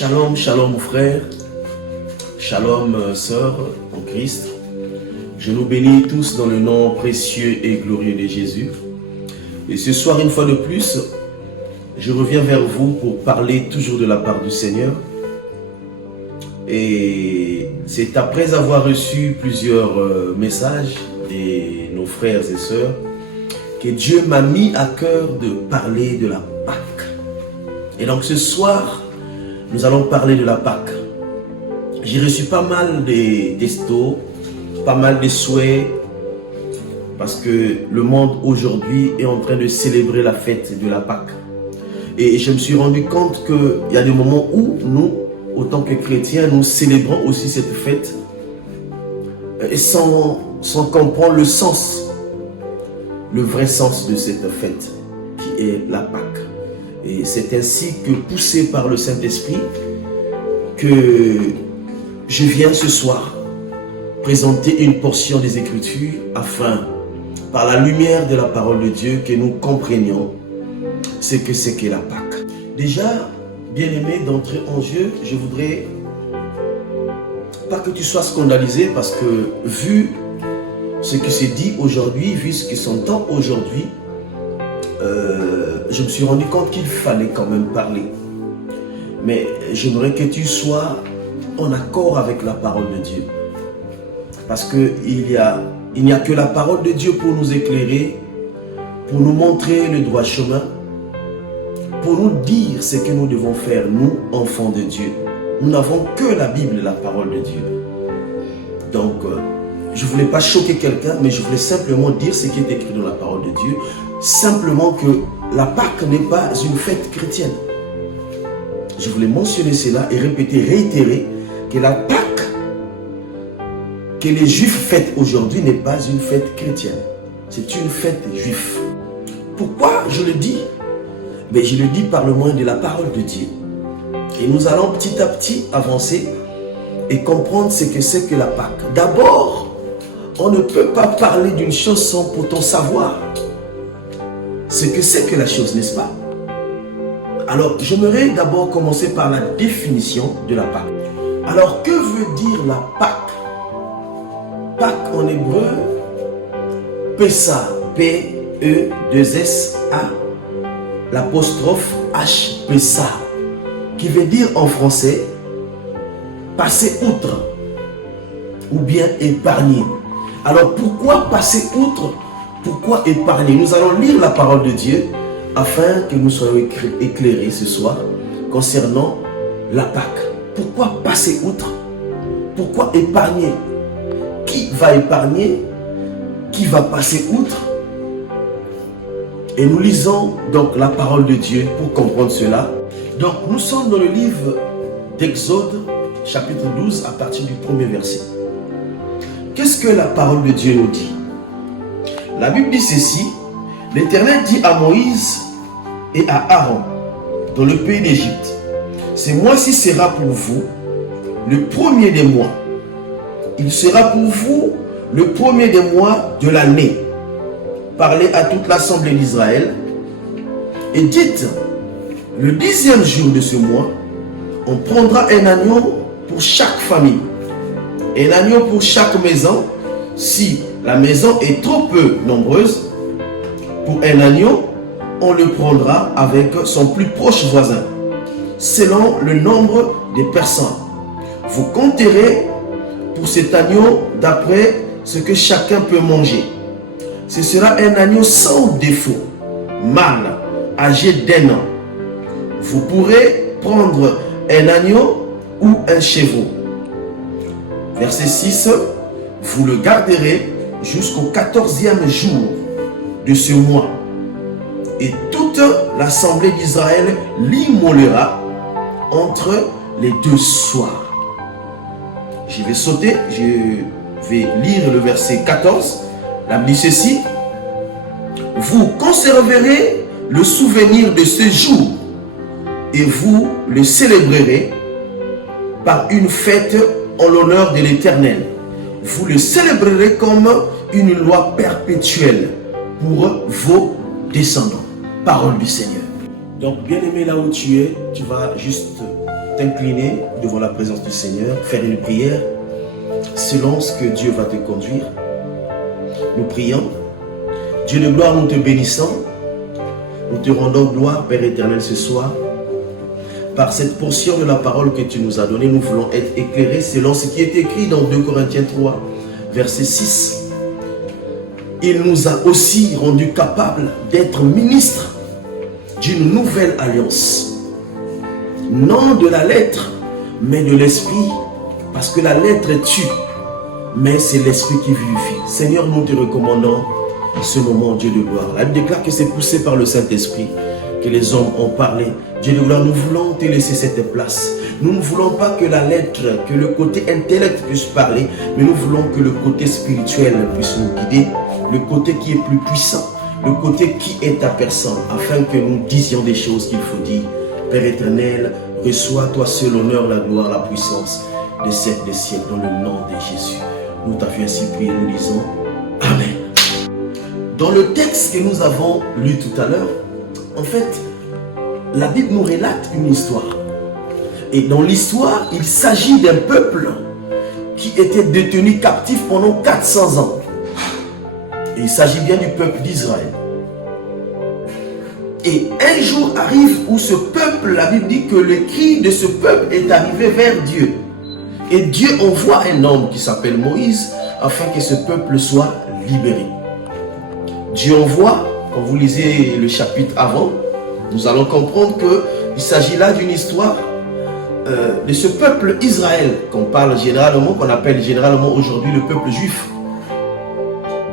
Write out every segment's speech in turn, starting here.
Shalom, shalom frères, shalom sœurs en Christ. Je nous bénis tous dans le nom précieux et glorieux de Jésus. Et ce soir, une fois de plus, je reviens vers vous pour parler toujours de la part du Seigneur. Et c'est après avoir reçu plusieurs messages de nos frères et sœurs que Dieu m'a mis à cœur de parler de la Pâque. Et donc ce soir, nous allons parler de la Pâque. J'ai reçu pas mal de textos, pas mal de souhaits, parce que le monde aujourd'hui est en train de célébrer la fête de la Pâque. Et je me suis rendu compte qu'il y a des moments où nous, autant que chrétiens, nous célébrons aussi cette fête et sans comprendre le sens, le vrai sens de cette fête qui est la Pâque. Et c'est ainsi que, poussé par le Saint-Esprit, que je viens ce soir présenter une portion des Écritures afin, par la lumière de la parole de Dieu, que nous comprenions ce que c'est que la Pâque. Déjà, bien-aimé, d'entrer en jeu, je voudrais pas que tu sois scandalisé parce que vu ce qui se dit aujourd'hui, vu ce qui s'entend aujourd'hui, je me suis rendu compte qu'il fallait quand même parler. Mais j'aimerais que tu sois en accord avec la parole de Dieu. Parce qu'il n'y a que la parole de Dieu pour nous éclairer, pour nous montrer le droit chemin, pour nous dire ce que nous devons faire, nous, enfants de Dieu. Nous n'avons que la Bible, la parole de Dieu. Donc, je ne voulais pas choquer quelqu'un, mais je voulais simplement dire ce qui est écrit dans la parole de Dieu. Simplement que la Pâque n'est pas une fête chrétienne. Je voulais mentionner cela et répéter, réitérer que la Pâque que les Juifs fêtent aujourd'hui n'est pas une fête chrétienne. C'est une fête juive. Pourquoi je le dis? Mais je le dis par le moyen de la parole de Dieu. Et nous allons petit à petit avancer et comprendre ce que c'est que la Pâque. D'abord, on ne peut pas parler d'une chose sans pourtant savoir ce que c'est que la chose, n'est-ce pas? Alors, j'aimerais d'abord commencer par la définition de la Pâque. Alors, que veut dire la Pâque? Pâque en hébreu, Pessa, P-E-2-S-A, l'apostrophe H, Pessa, qui veut dire en français passer outre ou bien épargner. Alors pourquoi passer outre? Pourquoi épargner? Nous allons lire la parole de Dieu afin que nous soyons éclairés ce soir concernant la Pâque. Pourquoi passer outre? Pourquoi épargner? Qui va épargner? Qui va passer outre? Et nous lisons donc la parole de Dieu pour comprendre cela. Donc nous sommes dans le livre d'Exode, chapitre 12, à partir du premier verset. Qu'est-ce que la parole de Dieu nous dit? La Bible dit ceci: l'Éternel dit à Moïse et à Aaron dans le pays d'Égypte, ce mois-ci sera pour vous le premier des mois. Il sera pour vous le premier des mois de l'année. Parlez à toute l'assemblée d'Israël et dites: le 10e jour de ce mois, on prendra un agneau pour chaque famille, un agneau pour chaque maison. Si la maison est trop peu nombreuse, pour un agneau, on le prendra avec son plus proche voisin, selon le nombre des personnes. Vous compterez pour cet agneau d'après ce que chacun peut manger. Ce sera un agneau sans défaut, mâle, âgé d'1 an. Vous pourrez prendre un agneau ou un chevreau. Verset 6, vous le garderez jusqu'au 14e jour de ce mois. Et toute l'assemblée d'Israël l'immolera entre les deux soirs. Je vais sauter, je vais lire le verset 14. La Bible dit ceci: vous conserverez le souvenir de ce jour et vous le célébrerez par une fête en l'honneur de l'Éternel. Vous le célébrerez comme une loi perpétuelle pour vos descendants. Parole du Seigneur. Donc, bien-aimé, là où tu es, tu vas juste t'incliner devant la présence du Seigneur, faire une prière selon ce que Dieu va te conduire. Nous prions. Dieu de gloire, nous te bénissons. Nous te rendons gloire, Père éternel, ce soir. Par cette portion de la parole que tu nous as donnée, nous voulons être éclairés selon ce qui est écrit dans 2 Corinthiens 3, verset 6. Il nous a aussi rendus capables d'être ministres d'une nouvelle alliance. Non de la lettre, mais de l'esprit, parce que la lettre tue, mais c'est l'esprit qui vivifie. Seigneur, nous te recommandons ce moment, Dieu de gloire. La Bible déclare que c'est poussé par le Saint-Esprit que les hommes ont parlé. Dieu de gloire, nous voulons te laisser cette place. Nous ne voulons pas que la lettre, que le côté intellect puisse parler, mais nous voulons que le côté spirituel puisse nous guider, le côté qui est plus puissant, le côté qui est ta personne, afin que nous disions des choses qu'il faut dire. Père éternel, reçois toi seul l'honneur, la gloire, la puissance des siècles des siècles, dans le nom de Jésus. Nous t'avons ainsi prié, nous disons Amen. Dans le texte que nous avons lu tout à l'heure, en fait, la Bible nous relate une histoire. Et dans l'histoire, il s'agit d'un peuple qui était détenu captif pendant 400 ans. Et il s'agit bien du peuple d'Israël. Et un jour arrive où ce peuple, la Bible dit que le cri de ce peuple est arrivé vers Dieu. Et Dieu envoie un homme qui s'appelle Moïse afin que ce peuple soit libéré. Dieu envoie, quand vous lisez le chapitre avant, nous allons comprendre qu'il s'agit là d'une histoire de ce peuple Israël, qu'on parle généralement, qu'on appelle généralement aujourd'hui le peuple juif.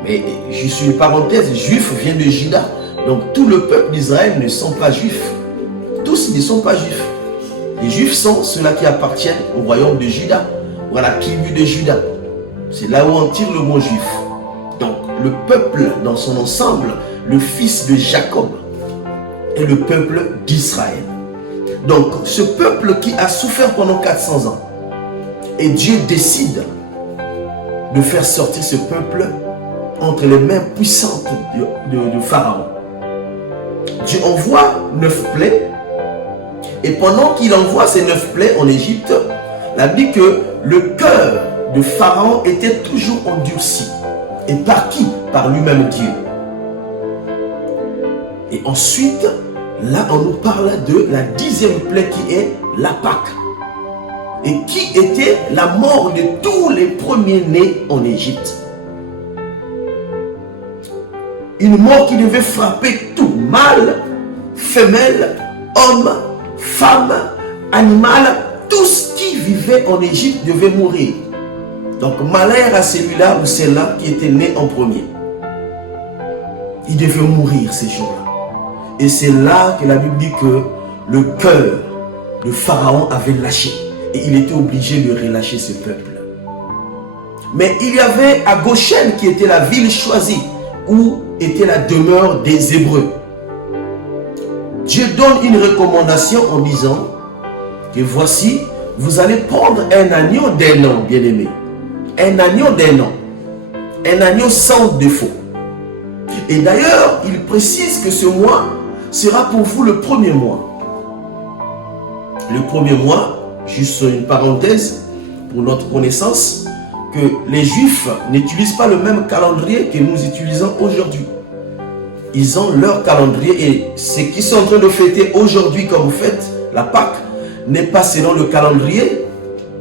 Mais juste une parenthèse, juif vient de Juda. Donc tout le peuple d'Israël ne sont pas juifs. Tous ne sont pas juifs. Les juifs sont ceux-là qui appartiennent au royaume de Juda, ou à la tribu de Juda. C'est là où on tire le mot juif. Donc le peuple dans son ensemble, le fils de Jacob, est le peuple d'Israël. Donc ce peuple qui a souffert pendant 400 ans, et Dieu décide de faire sortir ce peuple entre les mains puissantes de Pharaon. Dieu envoie 9 plaies, et pendant qu'il envoie ces 9 plaies en Égypte, la Bible dit que le cœur de Pharaon était toujours endurci. Et par qui? Par lui-même Dieu. Et ensuite, là on nous parle de la 10e plaie qui est la Pâque. Et qui était la mort de tous les premiers-nés en Égypte. Une mort qui devait frapper tout, mâle, femelle, homme, femme, animal, tout ce qui vivait en Égypte devait mourir. Donc malheur à celui-là ou celle-là qui était né en premier. Il devait mourir ces jours-là. Et c'est là que la Bible dit que le cœur de Pharaon avait lâché. Et il était obligé de relâcher ce peuple. Mais il y avait à Goshen qui était la ville choisie, où était la demeure des Hébreux. Dieu donne une recommandation en disant que voici, vous allez prendre un agneau d'un an, bien-aimé. Un agneau d'un an. Un agneau sans défaut. Et d'ailleurs, il précise que ce mois sera pour vous le premier mois. Le premier mois, juste une parenthèse pour notre connaissance, que les Juifs n'utilisent pas le même calendrier que nous utilisons aujourd'hui. Ils ont leur calendrier et ce qu'ils sont en train de fêter aujourd'hui comme fête, la Pâque, n'est pas selon le calendrier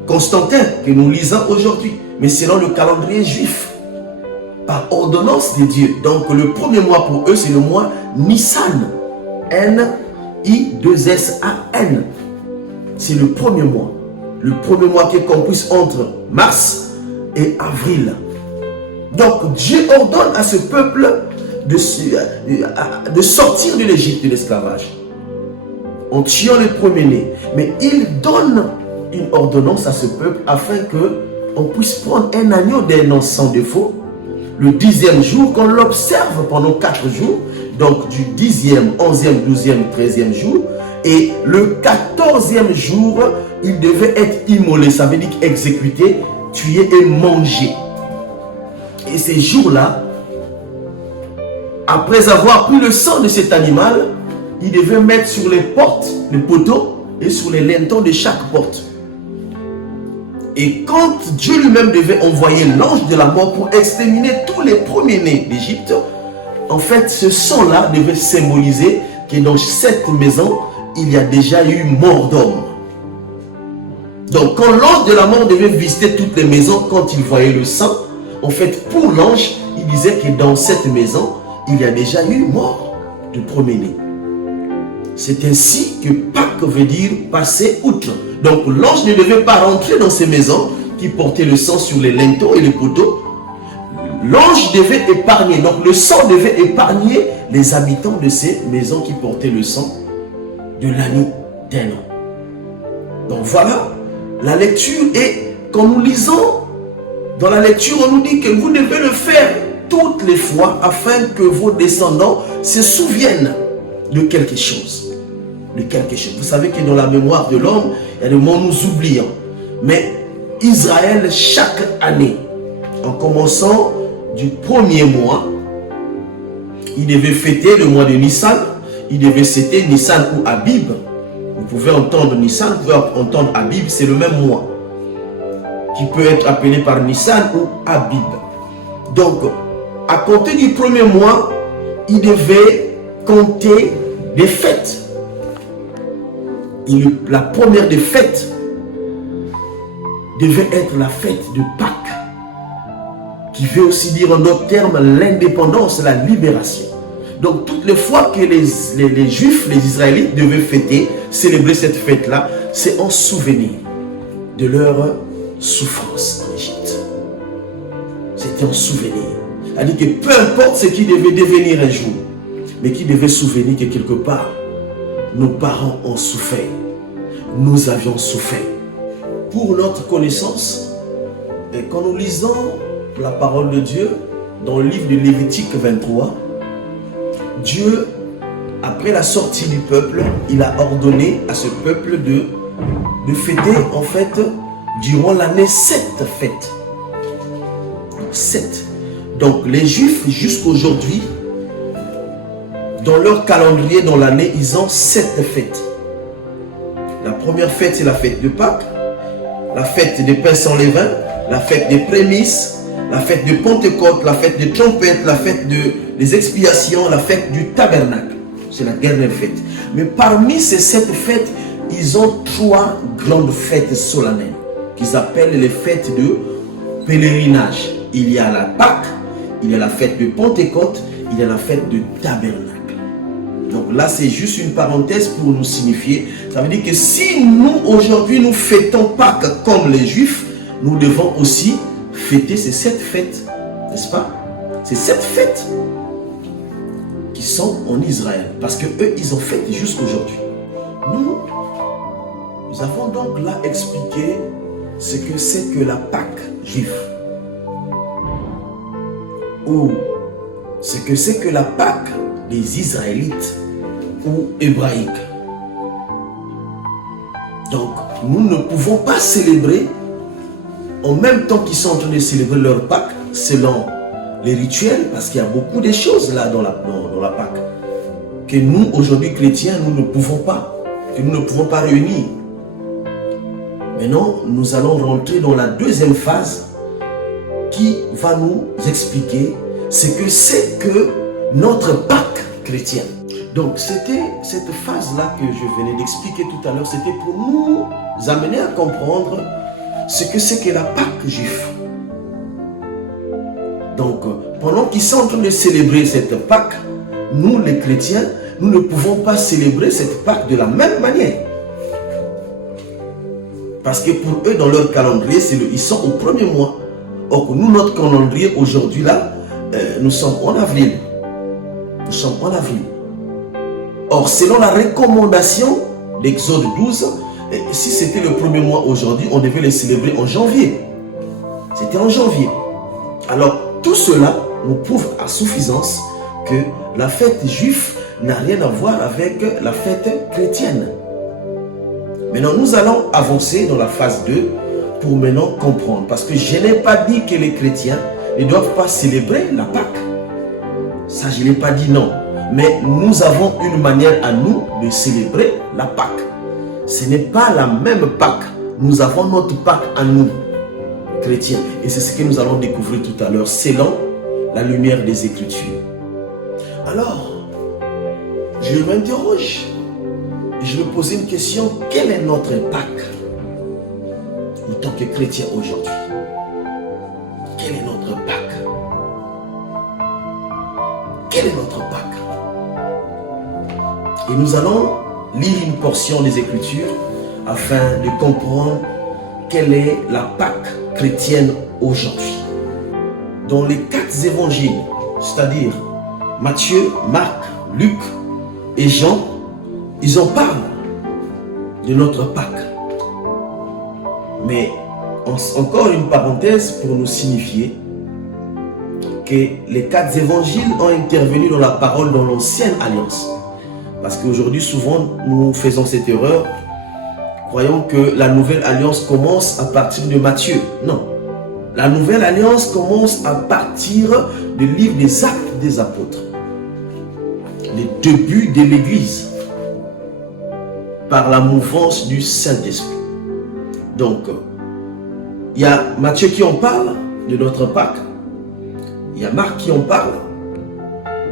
Constantin que nous lisons aujourd'hui, mais selon le calendrier juif, par ordonnance de Dieu. Donc le premier mois pour eux, c'est le mois Nissan. N-I-2-S-A-N. C'est le premier mois. Le premier mois qui est compris entre mars et avril. Donc Dieu ordonne à ce peuple de sortir de l'Égypte de l'esclavage en tuant les premiers-nés. Mais il donne une ordonnance à ce peuple afin qu'on puisse prendre un agneau d'un an sans défaut le 10e jour, qu'on l'observe pendant 4 jours, donc du 10e, 11e, 12e, 13e jour, et le 14e jour, il devait être immolé, ça veut dire exécuté, tué et mangé. Et ces jours-là, après avoir pris le sang de cet animal, il devait mettre sur les portes, les poteaux, et sur les lintons de chaque porte. Et quand Dieu lui-même devait envoyer l'ange de la mort pour exterminer tous les premiers-nés d'Égypte, en fait, ce sang-là devait symboliser que dans cette maison, il y a déjà eu mort d'homme. Donc, quand l'ange de la mort devait visiter toutes les maisons, quand il voyait le sang, en fait, pour l'ange, il disait que dans cette maison, il y a déjà eu mort de premier-né. C'est ainsi que Pâques veut dire passer outre. Donc, l'ange ne devait pas rentrer dans ces maisons qui portaient le sang sur les linteaux et les poteaux. L'ange devait épargner, donc le sang devait épargner les habitants de ces maisons qui portaient le sang de l'année d'un an. Donc voilà, la lecture, et quand nous lisons, dans la lecture, on nous dit que vous devez le faire toutes les fois afin que vos descendants se souviennent de quelque chose. De quelque chose. Vous savez que dans la mémoire de l'homme, il y a des moments où nous oublions. Mais Israël, chaque année, en commençant du premier mois, il devait fêter le mois de Nissan. Il devait fêter Nissan ou Abib. Vous pouvez entendre Nissan, vous pouvez entendre Abib, c'est le même mois, qui peut être appelé par Nissan ou Abib. Donc, à compter du premier mois, il devait compter des fêtes. La première des fêtes devait être la fête de Pâques, qui veut aussi dire en d'autres termes l'indépendance, la libération. Donc toutes les fois que les Juifs, les Israélites devaient fêter, célébrer cette fête-là, c'est en souvenir de leur souffrance en Égypte. C'était en souvenir. C'est-à-dire que peu importe ce qui devait devenir un jour, mais qui devait souvenir que quelque part, nos parents ont souffert. Nous avions souffert. Pour notre connaissance, et quand nous lisons la parole de Dieu, dans le livre de Lévitique 23, Dieu, après la sortie du peuple, il a ordonné à ce peuple de fêter, en fait, durant l'année 7 fêtes. 7. Donc les Juifs, jusqu'aujourd'hui, dans leur calendrier, dans l'année, ils ont 7 fêtes. La première fête, c'est la fête de Pâques, la fête des pains sans levain, la fête des prémices, la fête de Pentecôte, la fête de trompette, la fête des expiations, la fête du tabernacle. C'est la dernière fête. Mais parmi ces 7 fêtes, ils ont 3 grandes fêtes solennelles qu'ils appellent les fêtes de pèlerinage. Il y a la Pâques, il y a la fête de Pentecôte, il y a la fête de tabernacle. Donc là, c'est juste une parenthèse pour nous signifier. Ça veut dire que si nous, aujourd'hui, nous fêtons Pâques comme les Juifs, nous devons aussi fêter ces 7 fêtes. N'est-ce pas? Ces 7 fêtes qui sont en Israël. Parce que eux, ils ont fêté jusqu'aujourd'hui. Nous avons donc là expliqué ce que c'est que la Pâque juive. Ou ce que c'est que la Pâque des Israélites ou hébraïques. Donc, nous ne pouvons pas célébrer en même temps qu'ils sont en train de célébrer leur Pâque selon les rituels, parce qu'il y a beaucoup de choses là dans la Pâque que nous, aujourd'hui chrétiens, nous ne pouvons pas, que nous ne pouvons pas réunir. Maintenant, nous allons rentrer dans la deuxième phase qui va nous expliquer ce que c'est que notre Pâque chrétien. Donc, c'était cette phase-là que je venais d'expliquer tout à l'heure. C'était pour nous amener à comprendre ce que c'est que la Pâque juive. Donc, pendant qu'ils sont en train de célébrer cette Pâque, nous, les chrétiens, nous ne pouvons pas célébrer cette Pâque de la même manière. Parce que pour eux, dans leur calendrier, ils sont au premier mois. Or, nous, notre calendrier, aujourd'hui, là, nous sommes en avril. Nous sommes en avril. Or, selon la recommandation d'Exode 12, si c'était le premier mois aujourd'hui, on devait le célébrer en janvier. C'était en janvier. Alors, tout cela nous prouve à suffisance que la fête juive n'a rien à voir avec la fête chrétienne. Maintenant, nous allons avancer dans la phase 2 pour maintenant comprendre. Parce que je n'ai pas dit que les chrétiens ne doivent pas célébrer la Pâque. Ça, je n'ai pas dit non. Mais nous avons une manière à nous de célébrer la Pâque. ce n'est pas la même Pâque. Nous avons notre Pâque à nous, chrétiens. Et c'est ce que nous allons découvrir tout à l'heure, selon la lumière des Écritures. Alors, je m'interroge, je me pose une question, quelle est notre Pâque en tant que chrétien aujourd'hui? Quelle est notre Pâque? Quelle est notre Pâque? Et nous allons lire une portion des Écritures afin de comprendre quelle est la Pâque chrétienne aujourd'hui. Dans les 4 évangiles, c'est-à-dire Matthieu, Marc, Luc et Jean, ils en parlent de notre Pâque. Mais encore une parenthèse pour nous signifier que les 4 évangiles ont intervenu dans la parole dans l'ancienne alliance. Parce qu'aujourd'hui, souvent, nous faisons cette erreur, croyant que la nouvelle alliance commence à partir de Matthieu. Non. La nouvelle alliance commence à partir du livre des Actes des Apôtres. Les débuts de l'Église. Par la mouvance du Saint-Esprit. Donc, il y a Matthieu qui en parle de notre Pâque. Il y a Marc qui en parle.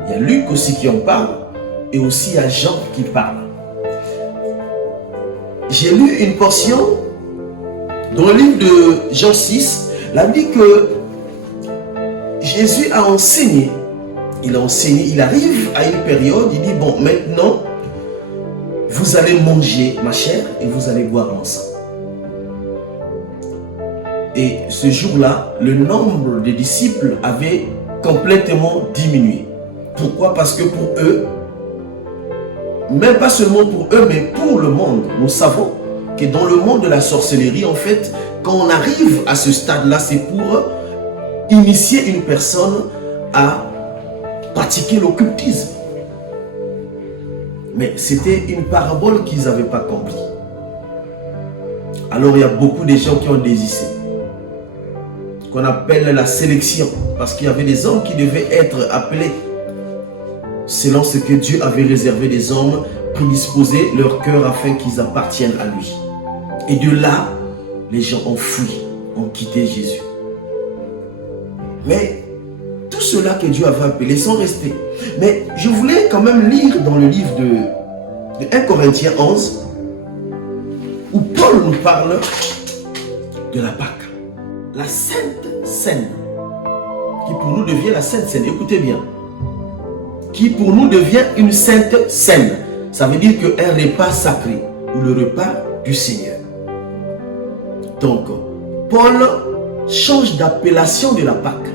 Il y a Luc aussi qui en parle. Et aussi il y a Jean qui parle. J'ai lu une portion dans le livre de Jean 6. Il dit que Jésus a enseigné. Il a enseigné, il arrive à une période, il dit, bon, maintenant, vous allez manger ma chair et vous allez boire mon sang. Et ce jour-là, le nombre de disciples avait complètement diminué. Pourquoi? Parce que pour eux, même pas seulement pour eux, mais pour le monde, nous savons que dans le monde de la sorcellerie, en fait, quand on arrive à ce stade-là, c'est pour initier une personne à pratiquer l'occultisme. Mais c'était une parabole qu'ils n'avaient pas compris. Alors il y a beaucoup de gens qui ont désisté. Qu'on appelle la sélection. Parce qu'il y avait des hommes qui devaient être appelés selon ce que Dieu avait réservé des hommes, prédisposer leur cœur afin qu'ils appartiennent à lui. Et de là, les gens ont fui, ont quitté Jésus. Mais tout ceux-là que Dieu avait appelés sont restés. Mais je voulais quand même lire dans le livre de 1 Corinthiens 11, où Paul nous parle de la Pâque. La Sainte Seine, qui pour nous devient la Sainte Seine. Écoutez bien. Qui pour nous devient une Sainte Seine. Ça veut dire qu'un repas sacré, ou le repas du Seigneur. Donc, Paul change d'appellation de la Pâque.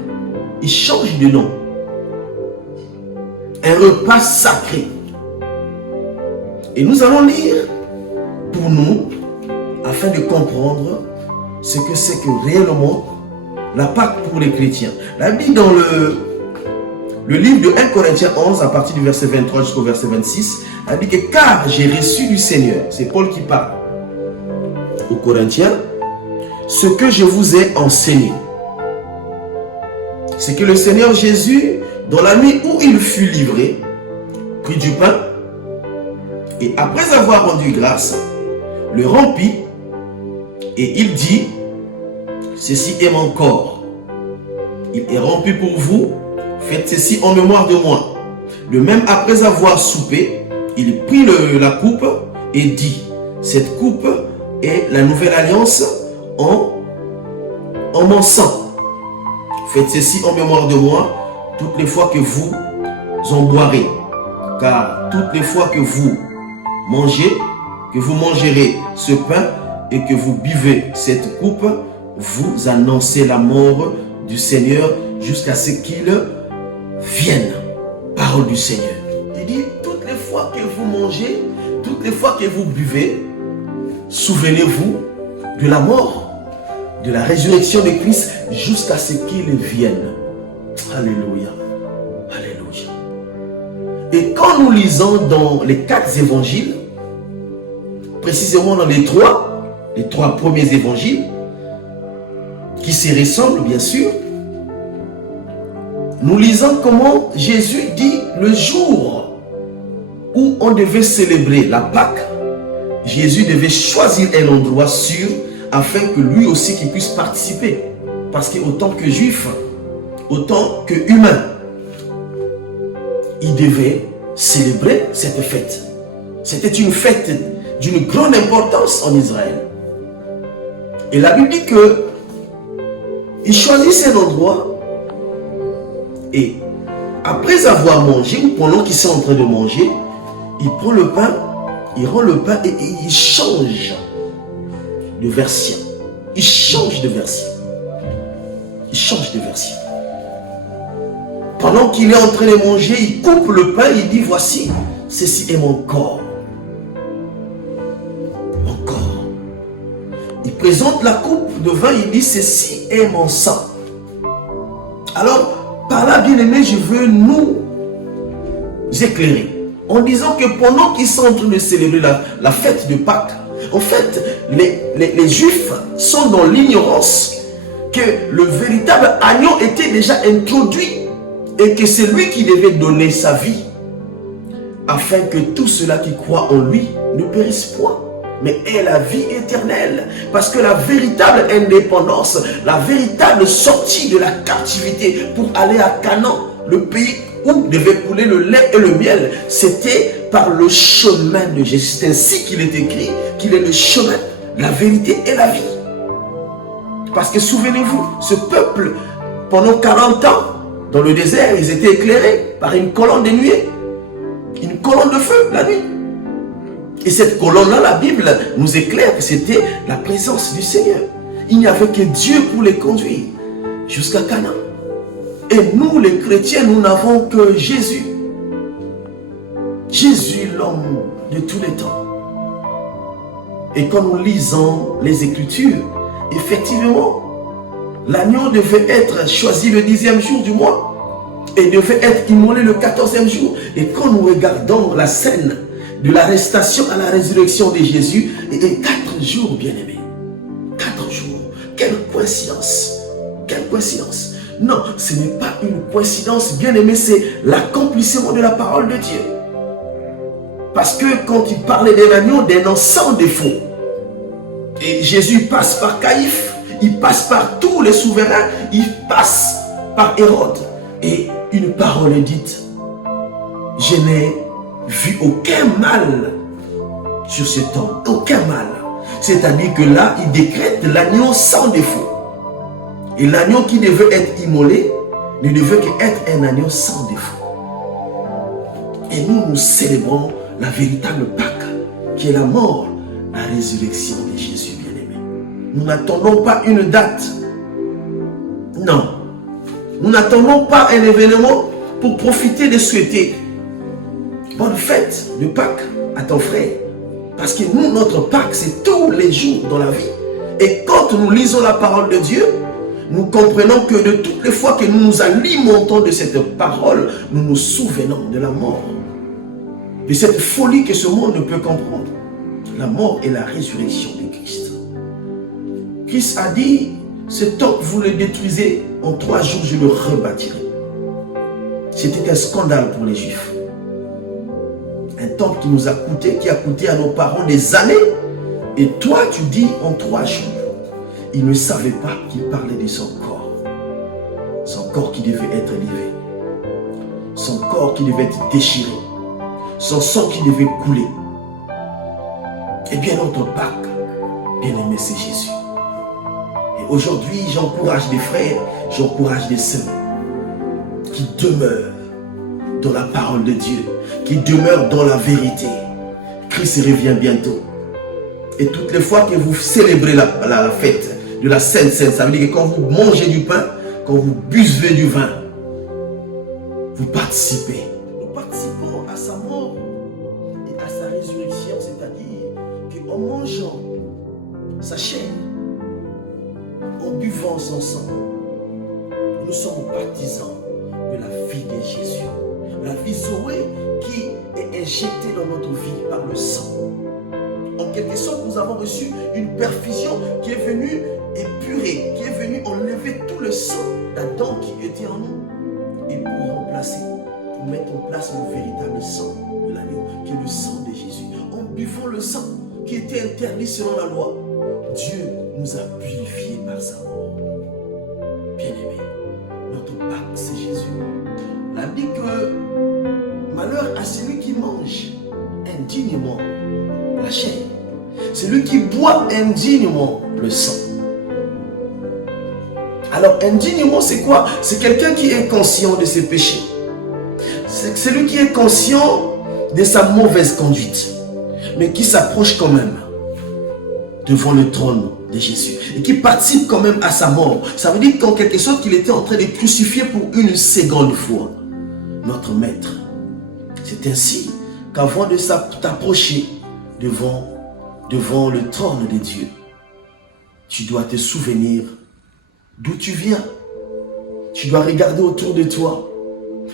Il change de nom. Un repas sacré. Et nous allons lire pour nous, afin de comprendre ce que c'est que réellement la Pâque pour les chrétiens. La Bible dans le livre de 1 Corinthiens 11, à partir du verset 23 jusqu'au verset 26, elle dit que car j'ai reçu du Seigneur, c'est Paul qui parle aux Corinthiens, ce que je vous ai enseigné. C'est que le Seigneur Jésus, dans la nuit où il fut livré, prit du pain et après avoir rendu grâce, le rompit et il dit, ceci est mon corps. Il est rompu pour vous, faites ceci en mémoire de moi. De même après avoir soupé, il prit la coupe et dit, cette coupe est la nouvelle alliance en mon sang. Faites ceci en mémoire de moi toutes les fois que vous en boirez. Car toutes les fois que vous mangez, que vous mangerez ce pain et que vous buvez cette coupe, vous annoncez la mort du Seigneur jusqu'à ce qu'il vienne. Parole du Seigneur. Il dit, toutes les fois que vous mangez, toutes les fois que vous buvez, souvenez-vous de la mort, de la résurrection de Christ jusqu'à ce qu'il vienne. Alléluia. Alléluia. Et quand nous lisons dans les 4 évangiles, précisément dans les trois premiers évangiles, qui se ressemblent bien sûr, nous lisons comment Jésus dit le jour où on devait célébrer la Pâque, Jésus devait choisir un endroit sûr afin que lui aussi qu'il puisse participer. Parce qu'autant que juif, autant que humain, il devait célébrer cette fête. C'était une fête d'une grande importance en Israël. Et la Bible dit que il choisit un endroit et après avoir mangé, ou pendant qu'il est en train de manger, il prend le pain, il rend le pain et il change de version. Il change de version. Il change de version. Pendant qu'il est en train de manger, il coupe le pain, il dit, voici, ceci est mon corps. Mon corps. Il présente la coupe de vin, il dit, ceci est mon sang. Alors, par là, bien aimé, je veux nous éclairer. En disant que pendant qu'ils sont en train de célébrer la fête de Pâques, en fait, les Juifs sont dans l'ignorance que le véritable agneau était déjà introduit et que c'est lui qui devait donner sa vie afin que tous ceux-là qui croient en lui ne périssent point, mais aient la vie éternelle. Parce que la véritable indépendance, la véritable sortie de la captivité pour aller à Canaan, le pays où devait couler le lait et le miel, c'était par le chemin de Jésus. C'est ainsi qu'il est écrit qu'il est le chemin, la vérité et la vie. Parce que souvenez-vous, ce peuple, pendant 40 ans, dans le désert, ils étaient éclairés par une colonne de nuée, une colonne de feu la nuit. Et cette colonne-là, la Bible nous éclaire que c'était la présence du Seigneur. Il n'y avait que Dieu pour les conduire jusqu'à Canaan. Et nous, les chrétiens, nous n'avons que Jésus. Jésus, l'homme de tous les temps. Et quand nous lisons les Écritures, effectivement, l'agneau devait être choisi le 10e jour du mois et devait être immolé le 14e jour. Et quand nous regardons la scène de l'arrestation à la résurrection de Jésus, et 4 jours, bien aimés. 4 jours. Quelle coïncidence. Quelle coïncidence. Non, ce n'est pas une coïncidence, bien aimé, c'est l'accomplissement de la parole de Dieu. Parce que quand il parlait d'un agneau, d'un nom sans défaut, et Jésus passe par Caïphe, il passe par tous les souverains, il passe par Hérode. Et une parole est dite, je n'ai vu aucun mal sur cet homme, aucun mal. C'est-à-dire que là, il décrète l'agneau sans défaut. Et l'agneau qui devait être immolé ne devait qu'être un agneau sans défaut. Et nous célébrons la véritable Pâque, qui est la mort, la résurrection de Jésus bien-aimé. Nous n'attendons pas une date. Non. Nous n'attendons pas un événement pour profiter de souhaiter bonne fête de Pâques à ton frère. Parce que nous, notre Pâques, c'est tous les jours dans la vie. Et quand nous lisons la parole de Dieu, nous comprenons que de toutes les fois que nous nous alimentons de cette parole, nous nous souvenons de la mort. De cette folie que ce monde ne peut comprendre. La mort et la résurrection de Christ. Christ a dit, ce temple, vous le détruisez, en 3 jours, je le rebâtirai. C'était un scandale pour les Juifs. Un temple qui nous a coûté, qui a coûté à nos parents des années. Et toi, tu dis en 3 jours. Il ne savait pas qu'il parlait de son corps. Son corps qui devait être livré. Son corps qui devait être déchiré. Son sang qui devait couler. Et bien notre Pâques, bien aimé, c'est Jésus. Et aujourd'hui, j'encourage des frères, j'encourage des sœurs qui demeurent dans la parole de Dieu, qui demeurent dans la vérité. Christ revient bientôt. Et toutes les fois que vous célébrez la fête de la Sainte Seine, ça veut dire que quand vous mangez du pain, quand vous buvez du vin, vous participez. Nous participons à sa mort et à sa résurrection, c'est-à-dire qu'en mangeant sa chair, en buvant son sang, nous sommes partisans de la vie de Jésus. La vie Zoé qui est injectée dans notre vie par le sang. En quelque sorte, nous avons reçu une perfusion qui est venue épurer, qui est venue enlever tout le sang d'Adam qui était en nous. Et pour remplacer, pour mettre en place le véritable sang de l'agneau, qui est le sang de Jésus. En buvant le sang, qui étaient interdits selon la loi, Dieu nous a purifiés par sa mort. Bien-aimé, notre Pâque, c'est Jésus. Il a dit que malheur à celui qui mange indignement la chair, celui qui boit indignement le sang. Alors, indignement, c'est quoi? C'est quelqu'un qui est conscient de ses péchés. C'est celui qui est conscient de sa mauvaise conduite, mais qui s'approche quand même devant le trône de Jésus et qui participe quand même à sa mort. Ça veut dire qu'en quelque sorte, qu'il était en train de crucifier pour une seconde fois notre Maître. C'est ainsi qu'avant de t'approcher devant le trône de Dieu, tu dois te souvenir d'où tu viens. Tu dois regarder autour de toi.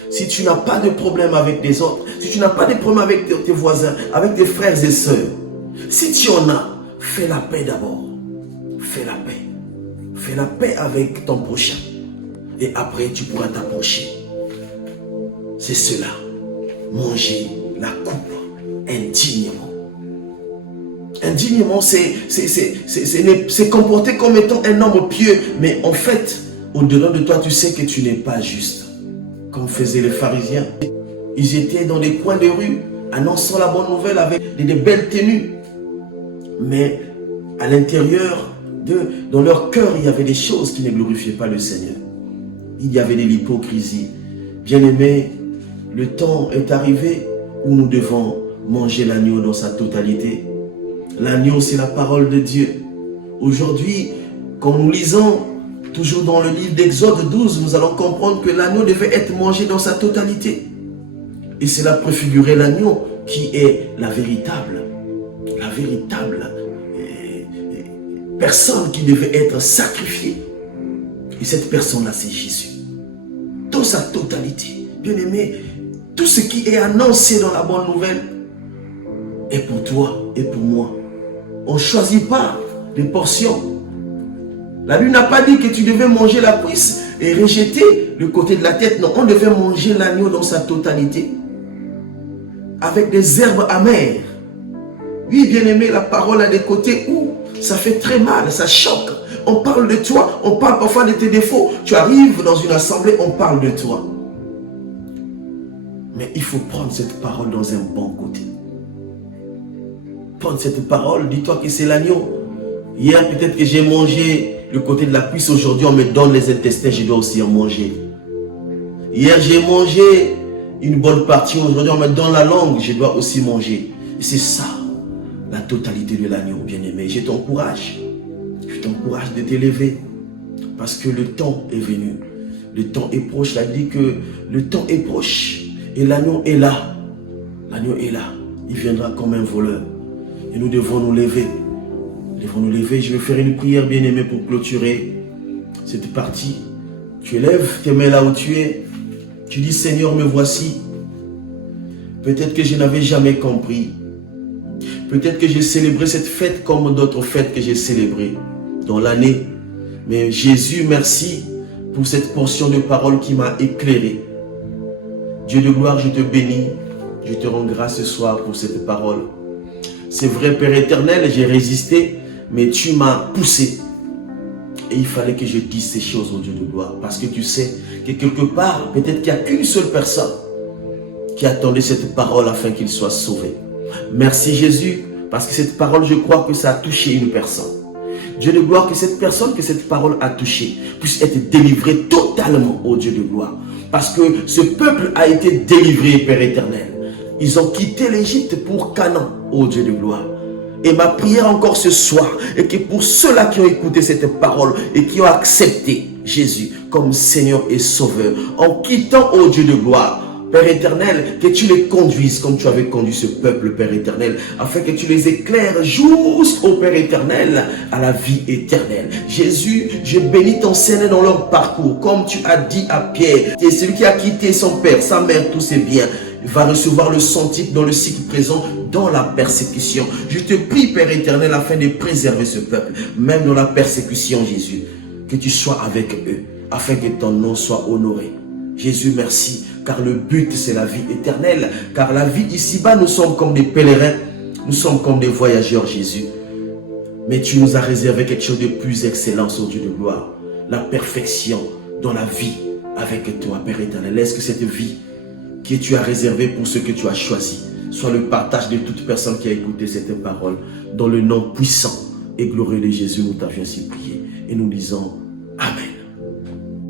Si tu n'as pas de problème avec les autres, si tu n'as pas de problème avec tes voisins, avec tes frères et sœurs, si tu en as, fais la paix d'abord. Fais la paix. Fais la paix avec ton prochain. Et après, tu pourras t'approcher. C'est cela. Manger la coupe indignement. Indignement, c'est comporter comme étant un homme pieux. Mais en fait, au-dedans de toi, tu sais que tu n'es pas juste. Comme faisaient les pharisiens. Ils étaient dans les coins de rue, annonçant la bonne nouvelle avec des belles tenues. Mais à l'intérieur dans leur cœur, il y avait des choses qui ne glorifiaient pas le Seigneur. Il y avait de l'hypocrisie. Bien-aimés, le temps est arrivé où nous devons manger l'agneau dans sa totalité. L'agneau, c'est la parole de Dieu. Aujourd'hui, quand nous lisons toujours dans le livre d'Exode 12, nous allons comprendre que l'agneau devait être mangé dans sa totalité. Et cela préfigurait l'agneau qui est la véritable personne qui devait être sacrifiée. Et cette personne-là, c'est Jésus. Dans sa totalité. Bien-aimé, tout ce qui est annoncé dans la bonne nouvelle est pour toi et pour moi. On ne choisit pas les portions. La Bible n'a pas dit que tu devais manger la cuisse et rejeter le côté de la tête. Non, on devait manger l'agneau dans sa totalité. Avec des herbes amères. Oui, bien-aimé, la parole a des côtés où ça fait très mal, ça choque. On parle de toi, on parle parfois de tes défauts. Tu arrives dans une assemblée, on parle de toi. Mais il faut prendre cette parole dans un bon côté. Prendre cette parole, dis-toi que c'est l'agneau. Hier, peut-être que j'ai mangé le côté de la cuisse. Aujourd'hui, on me donne les intestins, je dois aussi en manger. Hier, j'ai mangé une bonne partie. Aujourd'hui, on me donne la langue, je dois aussi manger. Et c'est ça, la totalité de l'agneau, bien-aimé. Je t'encourage de t'élever. Parce que le temps est venu. Le temps est proche. Il a dit que le temps est proche. Et l'agneau est là. L'agneau est là. Il viendra comme un voleur. Et nous devons nous lever. Je vais faire une prière, bien-aimée, pour clôturer cette partie. Tu élèves tes mains là où tu es. Tu dis, Seigneur, me voici. Peut-être que je n'avais jamais compris. Peut-être que j'ai célébré cette fête comme d'autres fêtes que j'ai célébrées dans l'année. Mais Jésus, merci pour cette portion de parole qui m'a éclairé. Dieu de gloire, je te bénis. Je te rends grâce ce soir pour cette parole. C'est vrai, Père éternel, j'ai résisté, mais tu m'as poussé. Et il fallait que je dise ces choses au Dieu de gloire. Parce que tu sais que quelque part, peut-être qu'il n'y a qu'une seule personne qui attendait cette parole afin qu'il soit sauvé. Merci Jésus, parce que cette parole, je crois que ça a touché une personne. Dieu de gloire, que cette personne que cette parole a touchée puisse être délivrée totalement au Dieu de gloire. Parce que ce peuple a été délivré, Père éternel. Ils ont quitté l'Égypte pour Canaan, ô Dieu de gloire. Et ma prière encore ce soir est que pour ceux-là qui ont écouté cette parole et qui ont accepté Jésus comme Seigneur et Sauveur, en quittant, ô Dieu de gloire, Père éternel, que tu les conduises comme tu avais conduit ce peuple, Père éternel, afin que tu les éclaires jusqu'au Père éternel, à la vie éternelle. Jésus, je bénis ton Seigneur dans leur parcours, comme tu as dit à Pierre. Et celui qui a quitté son père, sa mère, tous ses biens, va recevoir le centuple dans le cycle présent, dans la persécution. Je te prie, Père éternel, afin de préserver ce peuple, même dans la persécution, Jésus, que tu sois avec eux, afin que ton nom soit honoré. Jésus, merci, car le but, c'est la vie éternelle. Car la vie ici-bas, nous sommes comme des pèlerins. Nous sommes comme des voyageurs, Jésus. Mais tu nous as réservé quelque chose de plus excellent, ô Dieu de gloire. La perfection dans la vie avec toi, Père éternel. Laisse que cette vie que tu as réservée pour ceux que tu as choisis soit le partage de toute personne qui a écouté cette parole. Dans le nom puissant et glorieux de Jésus, nous t'avions ainsi prié. Et nous disons